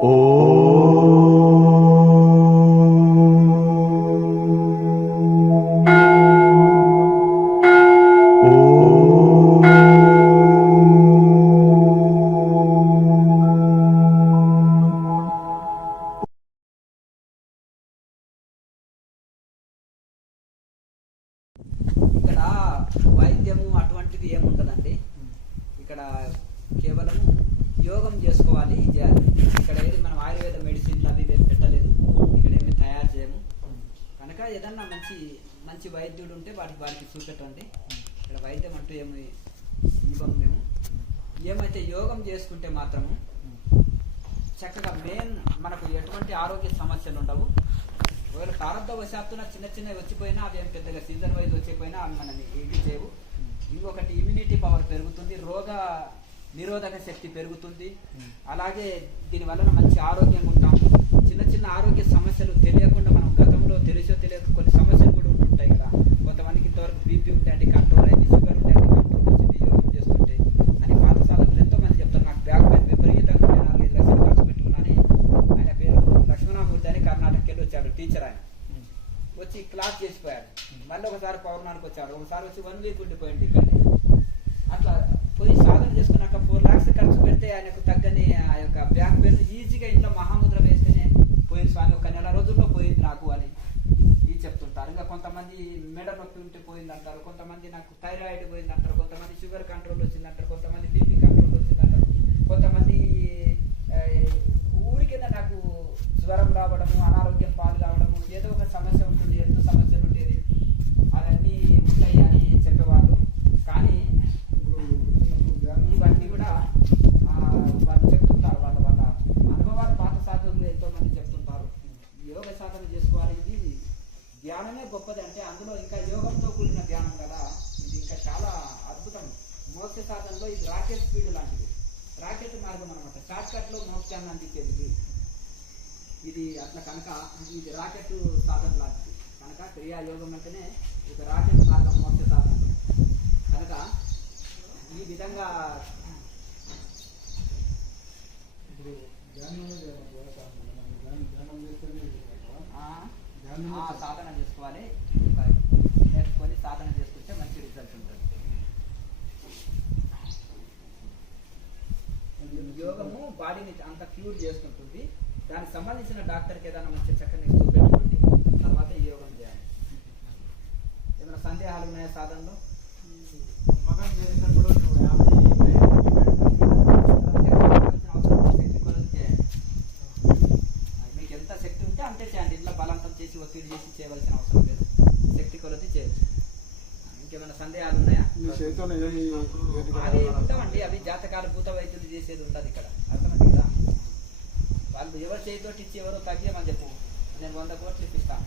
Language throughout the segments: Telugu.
ఇక్కడ వైద్యము అటువంటిది ఏముండదండి. ఇక్కడ కేవలం యోగం చేసుకోవాలి, చేయాలి. ఇక్కడ ఏది మనం ఆయుర్వేద మెడిసిన్లు అవి ఏమి పెట్టలేదు, ఇక్కడ ఏమి తయారు చేయము. కనుక ఏదన్నా మంచి మంచి వైద్యుడు ఉంటే వారికి చూపెట్టండి. ఇక్కడ వైద్యం అంటూ ఏమి ఇవ్వము మేము. ఏమైతే యోగం చేసుకుంటే మాత్రము చక్కగా మెయిన్ మనకు ఎటువంటి ఆరోగ్య సమస్యలు ఉండవు. ఒకవేళ ప్రారంభవశాత్తున చిన్న చిన్నవి వచ్చిపోయినా అవి ఏం పెద్దగా సీజన్ వైజ్ వచ్చిపోయినా అవి మనని ఏది చేయవు. ఇంకొకటి ఇమ్యూనిటీ పవర్ పెరుగుతుంది, రోగ నిరోధక శక్తి పెరుగుతుంది. అలాగే దీనివల్ల మంచి ఆరోగ్యంగా ఉంటాం. చిన్న చిన్న ఆరోగ్య సమస్యలు తెలియకుండా మనం గతంలో తెలిసో తెలియక కొన్ని సమస్యలు కూడా ఉంటుంటాయి కదా. కొంతమందికి ఇంతవరకు బీపీ ఉంటాయండి కంట్రోల్ అయింది, షుగర్ ఉంటాయండి కంట్రోల్ వచ్చింది యోగం చేస్తుంటే అని పాఠశాలలో ఎంతో మంది చెప్తారు. నాకు బ్యాక్ పెయిన్ విపరీతంగా 4-5 లక్షలు ఖర్చు పెట్టుకున్నాను. ఆయన పేరు లక్ష్మణమూర్తి అని కర్ణాటకకి వెళ్ళి వచ్చాడు టీచర్. ఆయన వచ్చి క్లాస్ చేసిపోయాడు. మళ్ళీ ఒకసారి పౌర్ణానికి వచ్చాడు, ఒకసారి వచ్చి 1 వీక్ ఉండిపోయింది ఇక్కడ. అట్లా పోయి సాధన చేసుకున్నాక 4 lakhs ఖర్చు పెడితే ఆయనకు తగ్గని ఆ యొక్క బ్యాక్ పెయిన్ ఈజీగా ఇంట్లో మహాముద్ర వేస్తేనే పోయింది స్వామి, 1 నెల రోజుల్లో పోయింది నాకు అని ఇది చెప్తుంటారు. ఇంకా కొంతమంది మెడ నొప్పి ఉంటే పోయింది అంటారు, కొంతమంది నాకు థైరాయిడ్ పోయింది అంటారు, కొంతమంది షుగర్ కంట్రోల్ వచ్చిందంటారు, కొంతమంది బీపీ కంట్రోల్ వచ్చిందంటారు, కొంతమంది ఊరికింద నాకు జ్వరం రావడము, అనారోగ్యం పాలు కావడము, ఏదో ఒక సమస్య ఉంటుంది, ఎంత సమస్యలు ఉండేది అవన్నీ ఉంటాయి అని చెప్పేవాళ్ళు. కానీ ఇవన్నీ కూడా వాళ్ళు చెప్తుంటారు, వాళ్ళ వాళ్ళ అనుభవాలు పాత సాధకులు ఎంతో మంది చెప్తుంటారు. యోగ సాధన చేసుకోవాలి, ఇది ధ్యానమే గొప్పది. అంటే అందులో ఇంకా యోగంతో కూడిన ధ్యానం కదా, ఇది ఇంకా చాలా అద్భుతం. మోక్ష సాధనలో ఇది రాకెట్ స్పీడ్ లాంటిది, రాకెట్ మార్గం అనమాట. షార్ట్ కట్ లో మోక్షాన్ని అందించేది ఇది. అట్లా కనుక ఇది రాకెట్ సాధన లాంటిది కనుక క్రియాయోగం అంటేనే ఇది రాకెట్ మార్గం మోక్ష సాధన కనుక ఈ విధంగా సాధన చేసుకోవాలి. నేర్చుకొని సాధన చేసుకుంటే మంచి రిజల్ట్ ఉంటుంది. యోగము బాడీని అంత క్యూర్ చేసుకుంటుంది. దానికి సంబంధించిన డాక్టర్కి ఏదైనా మంచి చక్కని చూపెట్టుకోండి, తర్వాత ఈ యోగం చేయాలి. ఏమైనా సందేహాలు ఉన్నాయా సాధనలో? మగం చేసినప్పుడు మీకు ఎంత శక్తి ఉంటే అంతే చేయండి. ఇంట్లో బలవంతం చేసి ఒత్తిడి చేసి చేయవలసిన అవసరం లేదు, శక్తి కొలది చేయొచ్చు. ఇంకేమైనా సందేహాలు ఉన్నాయా? అవి ఉంటామండి, అవి జాతకాలు భూత వైద్యులు చేసేది ఉండదు ఇక్కడ, అర్థమైంది కదా. వాళ్ళు ఎవరు చేతితోటి ఇచ్చి ఎవరో తగ్గేమని చెప్పు, నేను 100 కోట్లు ఇప్పిస్తాను.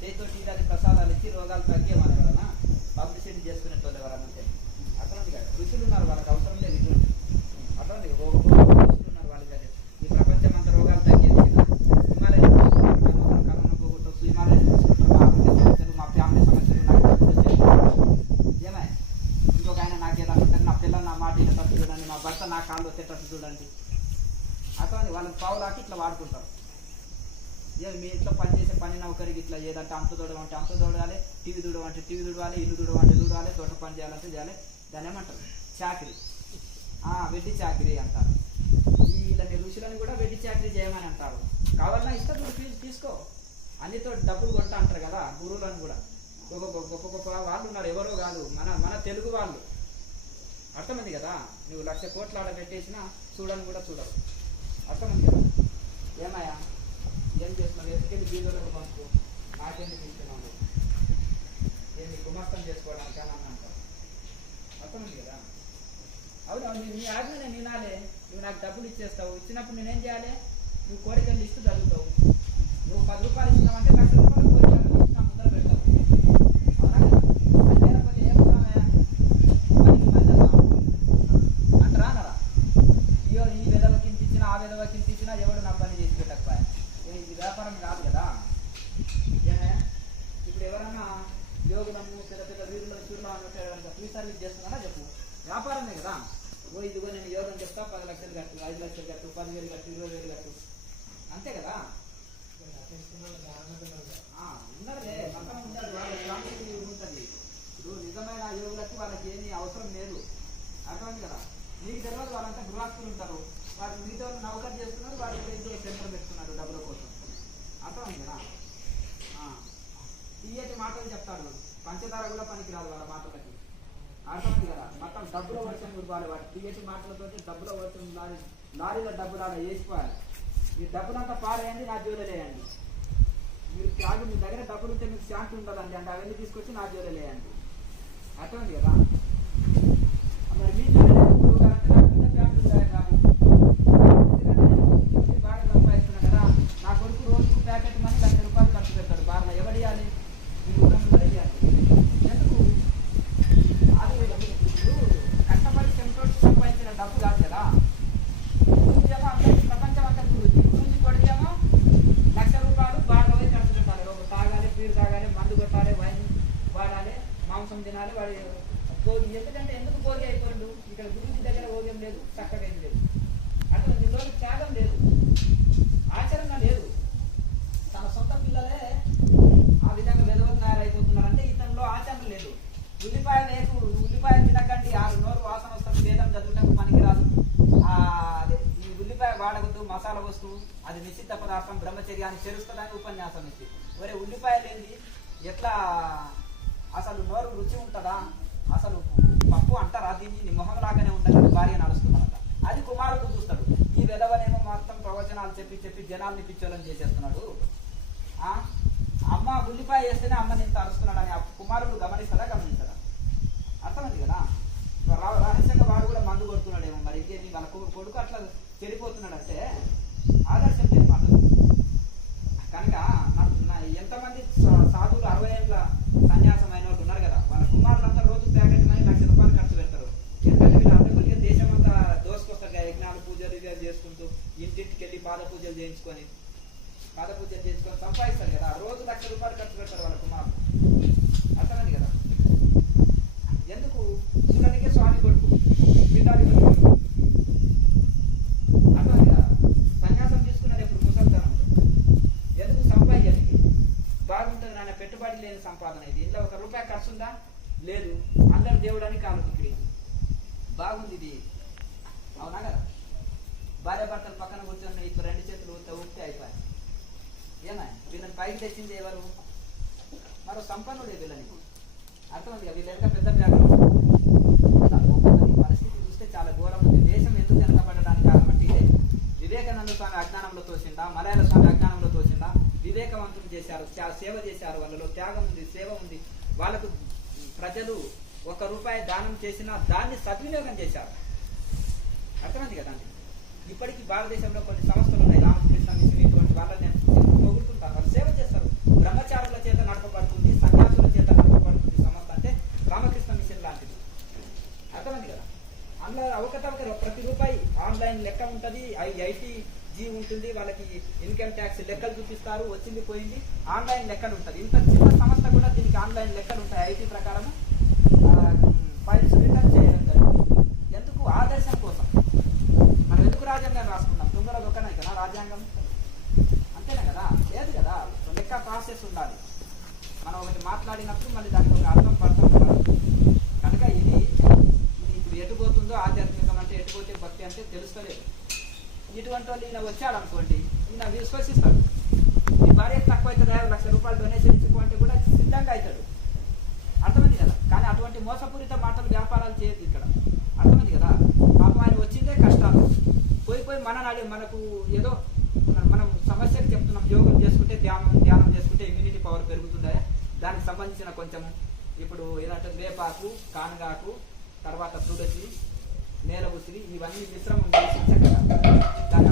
చేతితోటి అది ప్రసాదాలు ఇచ్చి రోగాలు తగ్గేమని ఎవరన్నా పబ్లిసిటీ చేసుకునేటోళ్ళు ఎవరన్నా అర్థమైంది కదా. ఋషులు ఉన్నారు, వాళ్ళకి అవసరం లేదు ఇటు, అర్థమైంది. ఋషులు ఉన్నారు వాళ్ళ దగ్గర. ఈ ప్రపంచం అంతా రోగాలు తగ్గేది హిమాలయ కరోనా పోగొట్టవచ్చు, హిమాలయ మా ఆరోగ్య సమస్యలు, మా ఫ్యామిలీ సమస్యలు నాకు ఏమై. ఇంకొక ఆయన నాకు ఎలా ఉంటుంది, నా పిల్లలు నా మాట తప్పు చూడండి, నా భర్త నా కాళ్ళు వచ్చేటట్టు చూడండి, అర్థమైంది. వాళ్ళని పావులాకి ఇట్లా వాడుకుంటారు. మీ ఇంట్లో పని చేసే పని నౌకరికి ఇట్లా ఏదంటే అంత దూడమంటే అంత దూడాలి, టీవీ దూడమంటే టీవీ దూడాలి, ఇల్లు దూడమంటే దూడాలి, తోట పని చేయాలంటే చేయాలి. దాన్ని ఏమంటారు? చాకరీ, వెడ్డి చాకరీ అంటారు. వీళ్ళని ఋషులని కూడా వెడ్డి చాకరీ చేయమని అంటారు. కావాలన్నా ఇస్తే ఫీజు తీసుకో, అన్నితో డబ్బులు కొంటా అంటారు కదా. గురువులను కూడా గొప్ప గొప్ప వాళ్ళు ఉన్నారు, ఎవరో కాదు, మన తెలుగు వాళ్ళు, అర్థమైంది కదా. నువ్వు 1,00,000 కోట్లు ఆడ పెట్టేసినా చూడని కూడా చూడవు, అర్థమైంది కదా. ఏమయ్యా ఏం చేస్తున్నావు? ఎత్తుకెళ్ళి బీదోళ్ళకు పంపు, నాకెందుకు తీసుకున్నావు? ఏంటి గుమస్తం చేసుకోవడానికి అని అంటారు, అర్థమైంది కదా. అవును, నీ ఆజ్ఞ నేను వినాలే. నువ్వు నాకు డబ్బులు ఇచ్చేస్తావు, ఇచ్చినప్పుడు నేనేం చేయాలి? నువ్వు కోరికలు లిస్టు చదువుతావు. నువ్వు 10 రూపాయలు ఇచ్చినావంటే 1,00,000 రూపాయలు కోరికలు లిస్టు నా ముందర పెడతావు, అవునా కదా. లేకపోతే ఏమవుతామయ్యా అంటారా అనరా? అయ్యో ఈ విధవకి ఇంత ఇచ్చినా ఆ విధవకి ఇంత ఇచ్చినా ఎవడు నా పని చేసి పెట్టకపోయా. ఇది వ్యాపారం కాదు కదా. ఏమే ఇప్పుడు ఎవరన్నా యోగులను పెద్ద పెద్ద వీరులను చూడడం అన్నట్టు ఫ్రీ సర్వీస్ చేస్తున్నారా చెప్పు, వ్యాపారమే కదా. ఇదిగో నేను యోగం చెప్తా, 10 లక్షలు కట్టు, 5 లక్షలు కట్టు, 10,000 కట్టు, 20,000 కట్టు, అంతే కదా. ఉన్నదే పక్కన ఉంటాడు, వాళ్ళ శాంతి ఉంటుంది. ఇప్పుడు నిజమైన యోగులకి వాళ్ళకి ఏమీ అవసరం లేదు, అర్థమైంది కదా. నీకు తెలియదు, వాళ్ళంతా గృహస్థులు ఉంటారు, వాళ్ళు మిగతా వాళ్ళు నౌకరు చేస్తున్నారు, వాళ్ళు ఏదో సెంటర్ పెడుతున్నారు డబ్బుల కోసం, అర్థమైంది కదా. తీయటి మాటలు చెప్తాడు, పంచదార కూడా పనికిరాదు వాళ్ళ మాటలకి, అర్థమైంది కదా. మొత్తం డబ్బుల వర్షం కురపాలి, వాటి తీయటి మాటలతో డబ్బుల వర్షం లారీలో డబ్బులు అలా వేసిపోవాలి. మీ డబ్బులంతా పారేయండి, నా జ్యువెలరీ వేయండి. మీరు త్యాగి మీ దగ్గర డబ్బులు ఉంటే మీకు శాంతి ఉంటుందండి అంటే అవన్నీ తీసుకొచ్చి నా జ్యువెలరీ వేయండి, అర్థమైంది కదా. మరి మీ జ్యువెలరీ నాకు కింద ప్యాంట్ ఉంటాయి కాదు, ఎందుకంటే బాగా సంపాదిస్తున్నా కదా. నా కొడుకు రోజుకు ప్యాకెట్ మనీ ₹1,00,000 ఖర్చు పెడతాడు బాగా, ఎవరు ఇవ్వాలి? మీ ఊళ్ళో ఇవ్వాలి. ఎందుకు? అది కష్టపడి చెంతోటి సంపాదించిన డబ్బు కాదు కదా. గురుజేమో అందరికీ ప్రపంచం అంతా గురుజీ, గురించి కొడికేమో ₹1,00,000 బాగా పోయి ఖర్చు పెట్టాలి. ఒక తాగాలి, బీరు తాగాలి, మందు కొట్టాలి, వైన్ వాడాలి, మాంసం తినాలి. వాడి భోగి, ఎందుకంటే ఎందుకు భోగి అయిపోయిండు? ఇక్కడ గురుజీ దగ్గర భోగ్యం లేదు, చక్కగా ఏం లేదు, అట్లా దీనిలో త్యాగం లేదు, ఆచరణ లేదు. తన సొంత పిల్లలే ఆ విధంగా వెలువలు తయారైపోతున్నారంటే ఇతనిలో ఆచరణ లేదు. ఉల్లిపాయ తినకండి, 6 నోరు వాసన వస్తుంది, వేదం చదువుటకు పనికిరాదు, ఈ ఉల్లిపాయ వాడకూడదు, మసాలా వస్తువు, అది నిశ్చిత పదార్థం, బ్రహ్మచర్యాన్ని చేరుస్తుందని ఉపన్యాసం ఇచ్చి, ఒరే ఉల్లిపాయ లేనిది ఎట్లా అసలు నోరు రుచి ఉంటుందా? అసలు పప్పు అంటారా? దీన్ని మొహం లాగానే ఉండాలని భార్య నడుస్తున్నారట. అది కుమారుడు చూస్తాడు, ఈ వెధవనేమో మొత్తం ప్రవచనాలు చెప్పి జనాల్ని పిచ్చోళ్ళని చేసేస్తున్నాడు. అమ్మ ఉల్లిపాయ వేస్తేనే అమ్మని ఇంత అరుస్తున్నాడు అని ఆ కుమారుడు గమనించడా? అర్థమైంది కదా. రహస్యంగా వాడు కూడా మందు కొడుతున్నాడేమో, మరి ఇంకేమి వాళ్ళ కొడుకు అట్లా చెడిపోతున్నాడంటే ఆదర్శం లేదు మాట. కనుక ఎంతమంది సాధువులు 60 ఏళ్ళ సన్యాసమైన వాళ్ళు ఉన్నారు కదా, వాళ్ళ కుమారులంతా రోజు ప్యాకెట్ మనీ ₹1,00,000 ఖర్చు పెడతారు. ఎందుకంటే వీళ్ళు అందరికీ దేశం అంతా దోసుకొస్తారు కదా, యజ్ఞాలు పూజలు ఇవి చేసుకుంటూ ఇంటింటికి వెళ్ళి పాద పూజలు చేయించుకొని సంపాదిస్తారు కదా. రోజు ₹1,00,000 ఖర్చు పెడతారు వాళ్ళ కుమారులు, అర్థమైంది కదా. ఎందుకు? చూడడానికి స్వామి కొడుకు, తినడానికి కొడుకు, అర్థమైంది కదా. సన్యాసం తీసుకున్నది ఎప్పుడు? ముసల్తనంలో. ఎందుకు? సంపాదించడానికి బాగుంటుంది నాయన, పెట్టుబడి లేని సంపాదన ఇది. ఇంట్లో ₹1 ఖర్చు ఉందా? లేదు. అందరు దేవుడు అని కాలుతుంది, బాగుంది ఇది, అవునా కదా. భార్య భర్తలు పక్కన కూర్చొని ఇప్పుడు 2 చేతులు ఊపితే అయిపోయాయి. ఏనా వీళ్ళని పైకి తెచ్చింది ఎవరు? మరో సంపన్నుడే వీళ్ళని, అర్థమైంది కదా. వీళ్ళు ఎంత పెద్ద బ్యాక్గ్రౌండ్, పరిస్థితి చూస్తే చాలా ఘోరం ఉంది. దేశం ఎందుకు వెనకబడడానికి కారణం అంటే ఇదే. వివేకానంద స్వామి అజ్ఞానంలో తోసిందా, మలయాళ స్వామి అజ్ఞానంలో తోసిందా? వివేకవంతులు చేశారు, సేవ చేశారు, వాళ్ళలో త్యాగం ఉంది, సేవ ఉంది. వాళ్ళకు ప్రజలు ₹1 దానం చేసినా దాన్ని సద్వినియోగం చేశారు, అర్థమైంది కదండి. ఇప్పటికీ భారతదేశంలో కొన్ని సంస్థలు ఉన్నాయి, రామకృష్ణ మిషన్, ఇటువంటి వాళ్ళని పొగుడుతుంటారు. వాళ్ళు సేవ చేస్తారు. బ్రహ్మచారుల చేత నడపబడుతుంది, సన్యాసుల చేత నడపబడుతుంది సంస్థ అంటే రామకృష్ణ మిషన్ లాంటిది, అర్థమైంది కదా. అందులో అవకతవకలు ప్రతి రూపాయి ఆన్లైన్ లెక్క ఉంటుంది, ITG ఉంటుంది, వాళ్ళకి ఇన్కమ్ ట్యాక్స్ లెక్కలు చూపిస్తారు, వచ్చింది పోయింది ఆన్లైన్ లెక్కలు ఉంటుంది. ఇంత చిన్న సంస్థ కూడా దీనికి ఆన్లైన్ లెక్కలు ఉంటాయి. IT ప్రకారం ఫైల్స్ రిటర్న్ చేయడం జరుగుతుంది. ఎందుకు? ఆదర్శం కోసం. మనం ఎందుకు రాజ్యాంగం రాసుకున్నాం? తొందర దొక్కనే కదా రాజ్యాంగం, అంతేనా కదా. లేదు కదా, లెక్క ప్రాసెస్ ఉండాలి. మనం ఒకటి మాట్లాడినప్పుడు మళ్ళీ దానికి ఒక అర్థం పడతాం ఉండాలి. కనుక ఇది ఇప్పుడు ఎటుపోతుందో ఆధ్యాత్మికం అంటే ఎటుపోతే భక్తి అంటే తెలుస్తలేదు. ఇటువంటి వాళ్ళు ఈయన వచ్చాడు అనుకోండి, ఈయన విశ్వసిస్తాడు. ఈ భార్య తక్కువ అవుతుంది, ₹1,00,000 డొనేషన్ ఇచ్చిపోతే కూడా సిద్ధంగా అవుతాడు, అర్థమైంది కదా. కానీ అటువంటి మోసపూరిత మాటలు వ్యాపారాలు చేయదు ఇక్కడ, అర్థమైంది కదా. పాపం ఆయన వచ్చిందే కష్టాలు, పోయి మనకు ఏదో మనం సమస్యకు చెప్తున్నాం, యోగం చేసుకుంటే ధ్యానం చేసుకుంటే ఇమ్యూనిటీ పవర్ పెరుగుతుందా, దానికి సంబంధించిన కొంచెం ఇప్పుడు ఏదంటే వేపాకు, కానగాకు, తర్వాత తులసి, నేల ఉసిరి, ఇవన్నీ మిశ్రమం చేసి చక్కగా దాన్ని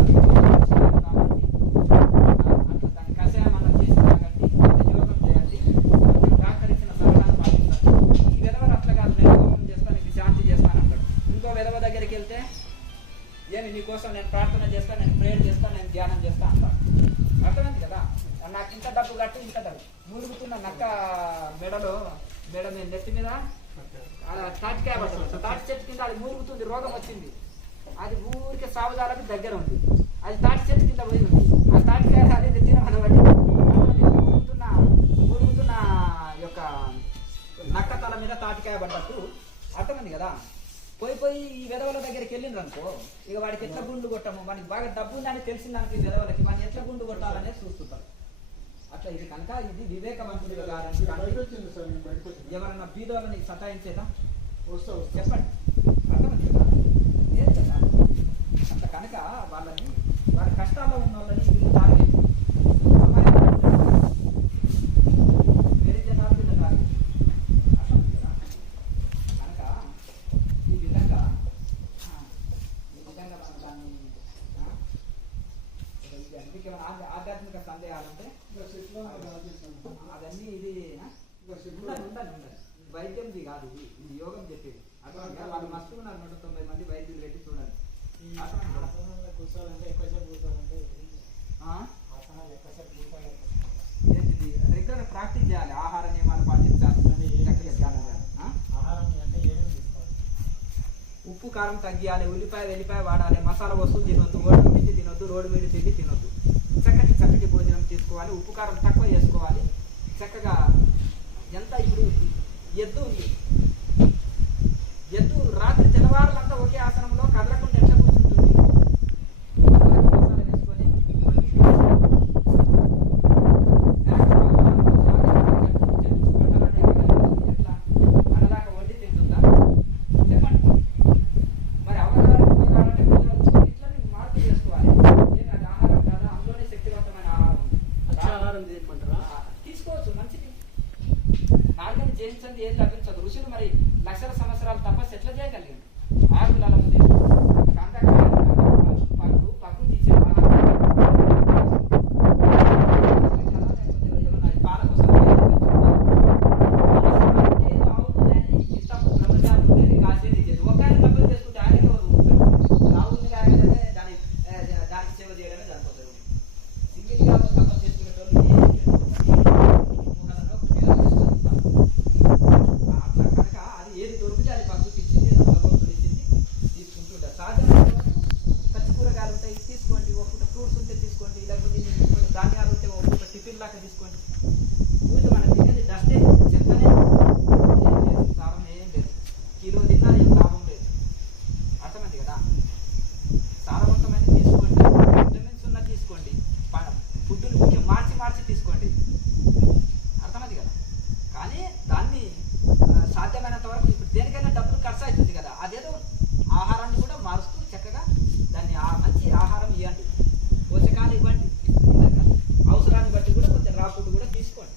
దాన్ని కషాయం అన్న చేసి తాగండి, యోగం చేయండి, ప్రాకరించిన సలహాలు పాటిస్తారు. ఈ విధవ అట్లా కాదు, నేను యోగం చేస్తాను, ఇది శాంతి చేస్తాను అంటాడు. ఇంకో విధవ దగ్గరికి వెళ్తే ఏమి నీకోసం నేను ప్రార్థన చేస్తాను, నేను ప్రేయర్ చేస్తాను, నేను ధ్యానం చేస్తాను అంటాను, అర్థమైంది కదా. నాకు ఇంత డబ్బు కట్టి ఇంత డబ్బు మూలుగుతున్న నక్క మెడ మీద నెత్తి మీద తాటికాయ పడుతుంది, తాటి చెట్టు కింద అది మూలుగుతుంది, రోగం వచ్చింది, అది ఊరికే సాగుదాలకు దగ్గర ఉంది, అది తాటి చెట్టు కింద పోయి ఉంది, ఆ తాటి నిమ్మకాయ పడ్డట్టు అర్థమైంది కదా. పోయి ఈ విధవల దగ్గరికి వెళ్ళిండ్రు అనుకో, ఇక వాడికి ఎట్లా గుండు కొట్టము, మనకి బాగా డబ్బు ఉందని తెలిసిందానికి ఈ విధవలకి వాడిని ఎట్లా గుండు కొట్టాలనేది చూస్తుంటారు. అట్లా ఇది కనుక ఇది వివేకవంతుడిగా ఎవరన్నా బీదోళ్ళని సతాయించేదా చెప్పండి, అర్థమైంది కదా, లేదు కదా. అట్లా కనుక వాళ్ళ కష్టాల్లో ఉన్న వాళ్ళని వీళ్ళు టార్గెట్, వేరే జనాలు వీళ్ళు టార్గెట్, అర్థమైంది కదా. కనుక ఈ విధంగా మనం దాన్ని ఆధ్యాత్మిక సందేహాలంటే అవన్నీ ఇది ఉండాలి. వైద్యంది కాదు, ఇది యోగం చెప్పేది. అట్లా వాళ్ళు మస్తు ఉన్నారు 190 మంది వైద్యులు పెట్టి చూడండి. ఏంటిది రెగ్యులర్ ప్రాక్టీస్ చేయాలి, ఆహార నియమాలు పాటించాలి, ఉప్పు కారం తగ్గియాలి, ఉల్లిపాయ వెల్లిపాయ వాడాలి, మసాలా వస్తువులు తినొద్దు, ఓడి తిండి తినొద్దు, రోడ్డు మీద తిండి తినొద్దు, చక్కటి భోజనం తీసుకోవాలి, ఉప్పు కారం తక్కువ చేసుకోవాలి. చక్కగా ఎంత ఇప్పుడు ఎద్దు రాత్రి తెల్లవారులంతా ఒకే ఆసనంలో కదలకుండా ఎట్లా కూర్చుంటుంది, మసాలా వేసుకొని ఎట్లా మనలాగా వండి తింటుందా చెప్పండి. మరి అవగాహన ఇట్లా మార్పు చేసుకోవాలి. ఏంటంటే ఆహారం కాదా, అందులోనే శక్తివంతమైన ఆహారం తీసుకోవచ్చు, మంచిది. నాలుగని జయించండి ఏది లభించదు. ఋషులు మరి లక్షల సంవత్సరాలు తపస్సు ఎట్లా చేయగలిగింది? ఆకుల ఉంది ప్రకృతి ఇచ్చే పాల కోసం కాసేది చేసి ఒక ఆయన తప్పని చేసుకుంటే ఆయనకి రావుంది కాదంటే దానికి సేవ చేయడమే సరిపోతుంది. సింగిల్గా తపస్సు చేసుకునేటోళ్ళు అట్లా కనుక అది ఏది దొరికితే అది ప్రకృతి ఇచ్చింది, భగవంతుడు ఇచ్చింది, తీసుకుంటుంటారు. సాధారణ పచ్చి కూరగాయలు ఉంటాయి తీసుకోండి, ఒక్కొక్క ఫ్రూట్స్ ఉంటే తీసుకోండి, లేకపోతే ధాన్యాలు ఉంటే ఒక్కొక్క టిఫిన్ లాగా తీసుకోండి. ఊరికి మనం తినేది డస్టే, చెత్తనే, ఏం లేదు, సారం ఏం లేదు, కిలో తిన్నా ఏం లాభం లేదు, అర్థమైంది కదా. సారవంతమైన తీసుకోండి, విటమిన్స్ ఉన్న తీసుకోండి, ఫుడ్ని ముఖ్యం మార్చి తీసుకోండి, అర్థమైంది కదా. కానీ దాన్ని సాధ్యమైనంత వరకు ఇప్పుడు దేనికైనా డబ్బులు ఖర్చు అవుతుంది కదా, అదేదో ఆహారాన్ని కూడా మారుస్తూ చక్కగా దాన్ని మంచి ఆహారం ఇవ్వండి, పోషకాలు ఇవ్వండి. అవసరాన్ని బట్టి కూడా కొంచెం రా ఫుడ్ కూడా తీసుకోండి.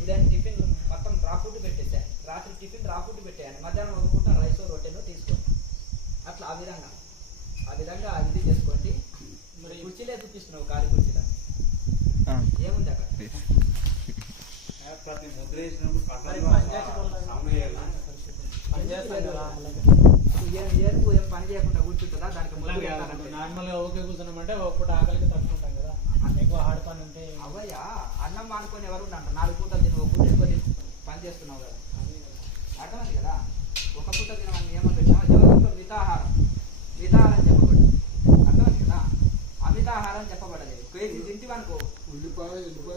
ఉదయం టిఫిన్ మొత్తం రా ఫుడ్ పెట్టేసేయండి, రాత్రి టిఫిన్ రా ఫుడ్ పెట్టేయండి, మధ్యాహ్నం ఒక పూట రైస్ రొట్టెలో తీసుకోండి. అట్లా ఆ విధంగా ఇది చేసుకోండి. మరి కుర్చీలే చూపిస్తున్నావు, ఖాళీ కుర్చీలో ఏముంది అక్కడ? ప్రతి ముద్ర వేసినప్పుడు ఏం పని చేయకుండా కూర్చుంటుందా? దానికి నార్మల్ గా ఓకే కూర్చున్నామంటే ఒక ఆకలికి తట్టుకుంటాం కదా, ఎక్కువ హార్డ్ పని ఉంటే అవ్వయ్యా అన్నం మానుకొని ఎవరు అంట 4 పూటలు తిని ఒక పూట ఎక్కువ పని చేస్తున్నావు కదా, అర్థమైంది కదా. ఒక పూట తినమని నియమం పెట్టినా యోగంలో మితాహారం చెప్పబడ్డది, అర్థమైంది కదా. అమితాహారం చెప్పబడలేదు. తింటివనుకో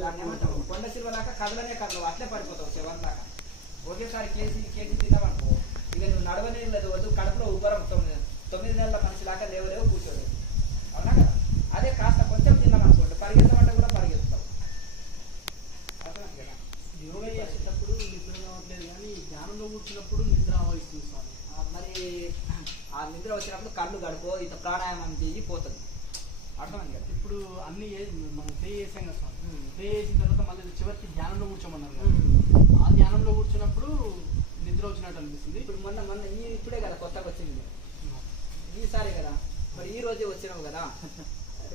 దాన్ని ఏమంటావు, కొండ సిల్వలాగా కదలనే కదలవు, అట్లే పడిపోతావు సెవెన్ దాకా. ఒకేసారి కేజీ తిన్నావనుకో ఇక నువ్వు నడవనే లేదు, వద్దు కడుపులో ఉబ్బరం 9 నెలల మనిషిలాగా లేవలేవు కూర్చోలేవు, అవునా కదా. అదే కాస్త కొంచెం తిన్నామనుకోండి పరిగెత్తమంటే కూడా పరిగెత్తుతావు, అర్థమైంది కదా. యోగా చేసేటప్పుడు నిద్ర రావట్లేదు కానీ ధ్యానంలో కూర్చున్నప్పుడు నిద్ర ఆవహిస్తుంది సార్. మరి ఆ నిద్ర వచ్చినప్పుడు కళ్ళు గడుకో, ఇంత ప్రాణాయామం చేయి పోతుంది, అర్థమైంది కదా. ఇప్పుడు అన్ని మనం ప్రే చేసాం కదా సార్, ప్రే చేసిన తర్వాత మళ్ళీ చివరికి ధ్యానంలో కూర్చోమన్నారు కదా, ఆ ధ్యానంలో కూర్చున్నప్పుడు నిద్ర వచ్చినట్టు అనిపిస్తుంది. ఇప్పుడు మొన్న ఇప్పుడే కదా కొత్తగా వచ్చింది, ఈసారి కదా, మరి ఈ రోజే వచ్చినావు కదా.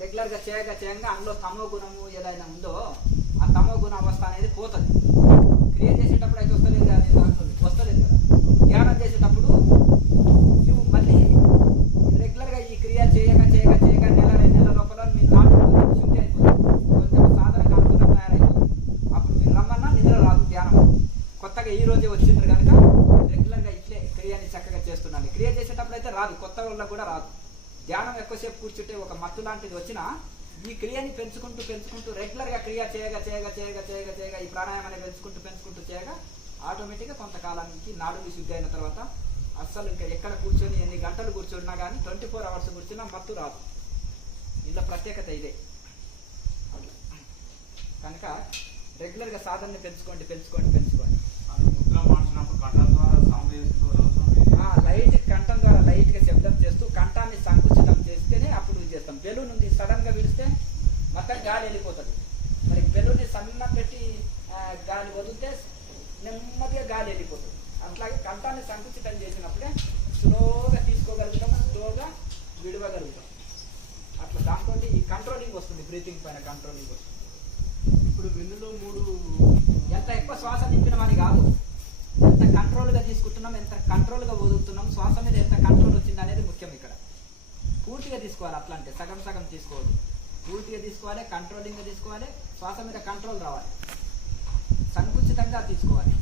రెగ్యులర్గా చేయగా అందులో తమో గుణము ఏదైనా ఉందో ఆ తమో గుణ అవస్థ అనేది పోతుంది. క్రియ చేసేటప్పుడు అయితే వస్తలేదు కదా, వస్తలేదు కదా. ధ్యానం చేసేటప్పుడు నువ్వు మళ్ళీ రెగ్యులర్గా ఈ క్రియ చేయగా నెల 2 నెలల లోపల మీ నాటు కొంచెం శుద్ధి అయిపోతుంది, కొంచెం సాధనకు అనుగుణంగా తయారైపోతుంది. అప్పుడు మీరు రమ్మన్నా నిద్ర రాదు ధ్యానం. కొత్తగా ఈ రోజే వచ్చిండ్రు కనుక రెగ్యులర్గా ఇట్లే క్రియని చక్కగా చేస్తున్నాను. క్రియ చేసేటప్పుడు అయితే రాదు, కొత్త వాళ్ళకు కూడా రాదు. ధ్యానం ఎక్కువసేపు కూర్చుంటే ఒక మత్తు లాంటిది వచ్చినా ఈ క్రియని పెంచుకుంటూ రెగ్యులర్గా క్రియ చేయగా ఈ ప్రాణాయామాన్ని పెంచుకుంటూ చేయగా ఆటోమేటిక్గా కొంతకాలానికి నాడులు శుద్ధి అయిన తర్వాత అస్సలు ఇంకా ఎక్కడ కూర్చొని ఎన్ని గంటలు కూర్చున్నా కానీ 24 hours కూర్చున్నా మత్తు రాదు. ఇంట్లో ప్రత్యేకత ఇదే. కనుక రెగ్యులర్గా సాధనని పెంచుకోండి. లైట్ కంఠం ద్వారా లైట్గా శబ్దం చేస్తూ కంఠాన్ని సంకుచితం చేస్తేనే అప్పుడు ఇది చేస్తాం. బెలూన్ ఉంది, సడన్గా విడిస్తే మొత్తం గాలి వెళ్ళిపోతుంది. మరి బెలూన్ని సన్న పెట్టి గాలి వదిలితే నెమ్మదిగా గాలి వెళ్ళిపోతుంది. అట్లాగే కంఠాన్ని సంకుచితం చేసినప్పుడే స్లోగా తీసుకోగలుగుతాం, స్లోగా విడవగలుగుతాం. అట్లా దాంట్లో ఈ కంట్రోలింగ్ వస్తుంది, బ్రీతింగ్ పైన కంట్రోలింగ్ వస్తుంది. ఇప్పుడు వెన్నులో 3 ఎంత ఎక్కువ శ్వాస నింపినామని కాదు, ఎంత కంట్రోల్గా తీసుకుంటున్నాం, ఎంత కంట్రోల్గా వదులుతున్నాం, శ్వాస మీద ఎంత కంట్రోల్ వచ్చింది అనేది ముఖ్యం. ఇక్కడ పూర్తిగా తీసుకోవాలి. అట్లా అంటే సగం సగం తీసుకోవద్దు, పూర్తిగా తీసుకోవాలి, కంట్రోలింగ్గా తీసుకోవాలి, శ్వాస మీద కంట్రోల్ రావాలి, సంకుచితంగా తీసుకోవాలి.